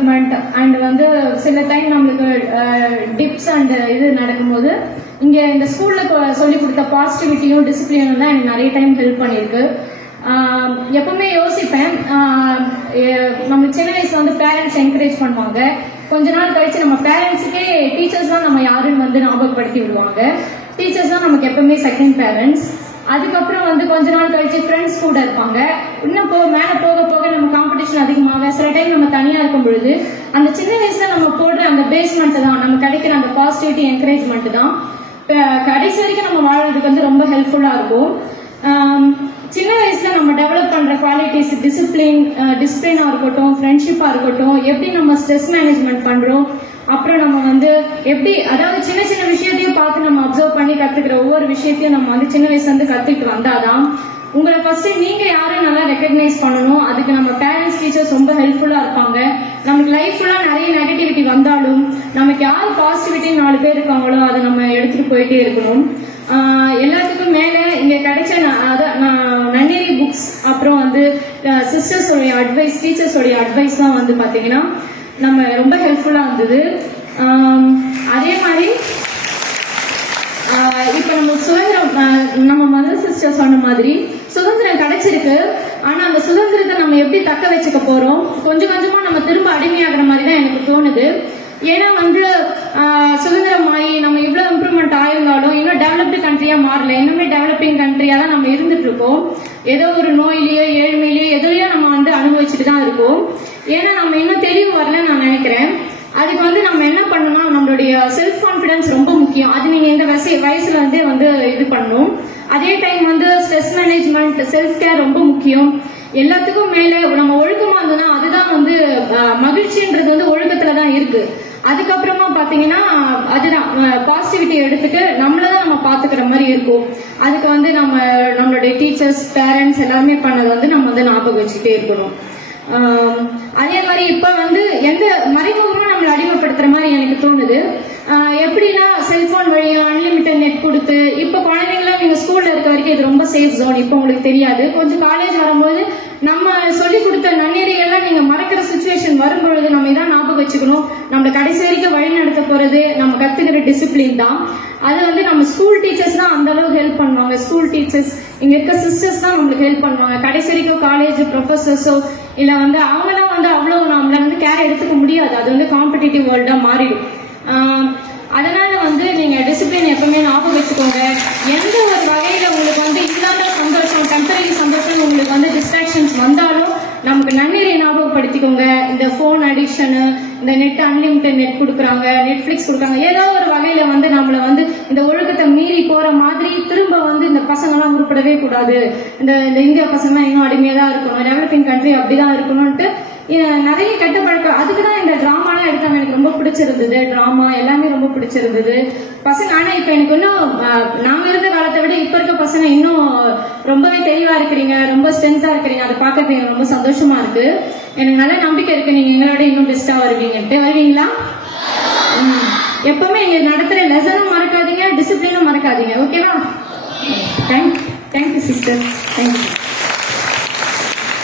Development and வந்து சில time நம்மளுக்கு டிப்ஸ் அண்ட் இது நடக்கும்போது இங்கே இந்த ஸ்கூலில் சொல்லி கொடுத்த பாசிட்டிவிட்டியும் டிசிப்ளினும் தான் எனக்கு நிறைய டைம் ஹெல்ப் பண்ணியிருக்கு. எப்பவுமே யோசிப்பேன், நம்ம சின்ன வயசுல வந்து பேரண்ட்ஸ் என்கரேஜ் பண்ணுவாங்க, கொஞ்ச நாள் கழிச்சு நம்ம பேரண்ட்ஸுக்கே டீச்சர்ஸ் தான் நம்ம யாருன்னு வந்து ஞாபகப்படுத்தி விடுவாங்க. டீச்சர்ஸ் தான் நமக்கு எப்பவுமே செகண்ட் பேரண்ட்ஸ். அதுக்கப்புறம் வந்து கொஞ்ச நாள் கழிச்சு ஃப்ரெண்ட்ஸ் கூட இருப்பாங்க. இன்னும் மேலே போக போக நம்ம காம்படிஷன் அதிகமாக சில டைம் நம்ம தனியாக இருக்கும் பொழுது அந்த சின்ன வயசுல நம்ம போடுற அந்த பேஸ்மெண்ட் தான் நம்ம கிடைக்கிற அந்த பாசிட்டிவிட்டி என்கரேஜ்மெண்ட் தான் கடைசி வரைக்கும் நம்ம வாழ்றதுக்கு வந்து ரொம்ப ஹெல்ப்ஃபுல்லாக இருக்கும். சின்ன வயசுல நம்ம டெவலப் பண்ற குவாலிட்டிஸ் டிசிப்ளினா இருக்கட்டும், ஃப்ரெண்ட்ஷிப்பா இருக்கட்டும், எப்படி நம்ம ஸ்ட்ரெஸ் மேனேஜ்மெண்ட் பண்றோம், அப்புறம் நம்ம வந்து எப்படி அதாவது சின்ன சின்ன விஷயத்தையும் பார்த்து நம்ம அப்சர்வ் பண்ணி கத்துக்கிற ஒவ்வொரு விஷயத்தையும் நம்ம வந்து சின்ன வயசுல இருந்து கத்துக்கிட்டு வந்தாதான் உங்களை ஃபர்ஸ்ட் நீங்க யாரும் நல்லா ரெக்கக்னைஸ் பண்ணணும். அதுக்கு நம்ம பேரண்ட்ஸ் டீச்சர்ஸ் ரொம்ப ஹெல்ப்ஃபுல்லா இருப்பாங்க. நமக்கு லைஃப் ஃபுல்லா நிறைய நெகட்டிவிட்டி வந்தாலும் நமக்கு யார் பாசிட்டிவிட்டி 4 பேர் இருக்காங்களோ அதை நம்ம எடுத்துட்டு போயிட்டே இருக்கணும். எல்லாத்துக்கும் மேல இங்க கிடைச்ச நன்னேரி புக்ஸ், அப்புறம் வந்து சிஸ்டர்ஸோடைய அட்வைஸ், டீச்சர்ஸோடைய அட்வைஸ் தான் வந்து பாத்தீங்கன்னா நம்ம ரொம்ப ஹெல்ப்ஃபுல்லா இருந்தது. அதே மாதிரி இப்ப நம்ம சுதந்திரம், நம்ம மதர் சிஸ்டர் சொன்ன மாதிரி சுதந்திரம் கிடைச்சிருக்கு. ஆனா அந்த சுதந்திரத்தை நம்ம எப்படி தக்க வச்சுக்க போறோம், கொஞ்சம் கொஞ்சமா நம்ம திரும்ப அடிமையாகிற மாதிரி தான் எனக்கு தோணுது. ஏன்னா வந்து சுதந்திரமாயி நம்ம இவ்வளவு இம்ப்ரூவ்மெண்ட் ஆயிருந்தாலும் இன்னும் டெவலப்டு கண்ட்ரியா மாறல, இன்னுமே டெவலப்பிங் கண்ட்ரியா தான் நம்ம இருந்துட்டு இருக்கோம். ஏதோ ஒரு நோயிலேயோ ஏழ்மையிலேயோ எதுலயோ நம்ம வந்து அனுபவிச்சுட்டு தான் இருக்கோம். ஏன்னா நம்ம இன்னும் தெளிவு வரலன்னு நான் நினைக்கிறேன். அதுக்கு வந்து நம்ம என்ன பண்ணணும்னா நம்மளுடைய செல்ஃப் கான்பிடன்ஸ் ரொம்ப முக்கியம். அது நீங்க இந்த வயசுல இருந்தே வந்து இது பண்ணணும். அதே டைம் வந்து ஸ்ட்ரெஸ் மேனேஜ்மெண்ட், செல்ஃப் கேர் ரொம்ப முக்கியம். எல்லாத்துக்கும் மேல நம்ம ஒழுக்கமா இருந்தோம்னா அதுதான் வந்து மகிழ்ச்சின்றது வந்து ஒழுக்கத்துலதான் இருக்கு. அதுக்கப்புறமா பாத்தீங்கன்னா அதுதான் பாசிட்டிவிட்டி எடுத்துட்டு நம்மளதான் நம்ம பாத்துக்கிற மாதிரி இருக்கும். அதுக்கு வந்து நம்மளுடைய டீச்சர்ஸ், பேரண்ட்ஸ் எல்லாருமே பண்ணதை வந்து நம்ம வந்து ஞாபகம் வச்சுக்கிட்டே இருக்கணும். அதே மாதிரி இப்ப வந்து எந்த மறைமுகமா நம்மளை அடிமைப்படுத்துற மாதிரி எனக்கு தோணுது. எப்படின்னா செல்போன் வழியா அன்லிமிட்டட் நெட் கொடுத்து, இப்ப குழந்தைங்களாம் நீங்க ஸ்கூல்ல இருக்க வரைக்கும் இது ரொம்ப சேஃப் ஜோன். இப்ப உங்களுக்கு தெரியாது, கொஞ்சம் காலேஜ் வரும்போது நம்ம சொல்லி கொடுத்த நன்னெறியெல்லாம் நீங்க மறக்கிற சுச்சுவேஷன் வரும்பொழுது நம்ம இதான் ஞாபகம் வச்சுக்கணும். நம்ம கடைசி வரைக்கும் வழி நடத்த போறது நம்ம கத்துக்கிற டிசிப்ளின் தான். அது வந்து நம்ம ஸ்கூல் டீச்சர்ஸ் தான் அந்த அளவுக்கு ஹெல்ப் பண்ணுவாங்க. ஸ்கூல் டீச்சர்ஸ், இங்க இருக்க சிஸ்டர்ஸ் தான் நம்மளுக்கு ஹெல்ப் பண்ணுவாங்க. கடைசி வரைக்கும் காலேஜ் ப்ரொஃபசர்ஸோ இல்ல வந்து அவங்கலாம் வந்து அவ்வளவு நம்மள வந்து கேர் எடுத்துக்க முடியாது. அது வந்து காம்படிட்டிவ் வேர்ல்டா மாறிடும். அதனால வந்து நீங்க டிசிப்ளின் எப்பவுமே ஞாபகம் வச்சுக்கோங்க. எந்த ஒரு வகையில உங்களுக்கு வந்து இல்லாத சந்தோஷம், டெம்பரரி சந்தோஷம் உங்களுக்கு வந்து டிஸ்ட்ராக்ஷன்ஸ் வந்தாலும் நமக்கு நன்னெறியை ஞாபகப்படுத்திக்கோங்க. இந்த போன் அடிக்ஷனு, இந்த நெட் அன்லிமிட்டட் நெட் கொடுக்குறாங்க, நெட்ஃபிளிக்ஸ் கொடுக்குறாங்க, ஏதோ ஒரு வகையில வந்து நம்மள வந்து இந்த ஒழுக்கத்தை மீறி போற மாதிரி திரும்ப வந்து இந்த பசங்க எல்லாம் உருப்படவே கூடாது. இந்த இந்தியா பசங்க இன்னும் அடிமையா தான் இருக்கணும், டெவலப்பிங் கண்ட்ரி அப்படிதான் இருக்கணும்ட்டு நிறைய கெட்ட பழக்கம். அதுக்குதான் இந்த டிராமாலாம் எடுத்தாங்க. எனக்கு ரொம்ப பிடிச்சிருந்தது டிராமா, எல்லாமே ரொம்ப பிடிச்சிருந்தது பசங்க. ஆனா இப்ப எனக்கு இன்னும் நாம இருந்த காலத்தை விட இப்ப இருக்க பசங்க இன்னும் ரொம்பவே தெளிவா இருக்கிறீங்க, ரொம்ப ஸ்ட்ரென்த்தா இருக்கிறீங்க. அதை பார்க்கறது எனக்கு ரொம்ப சந்தோஷமா இருக்கு. எனக்கு நல்ல நம்பிக்கை இருக்கு நீங்க எங்களோட இன்னும் பெஸ்டா வருவீங்கன்ட்டு. வருவீங்களா? எப்பவுமே இங்க நடத்துற லெசனும் மறக்காதீங்க, டிசிப்ளினும் மறக்காதீங்க. ஓகேவா? Thank you sister. தேங்க்யூ.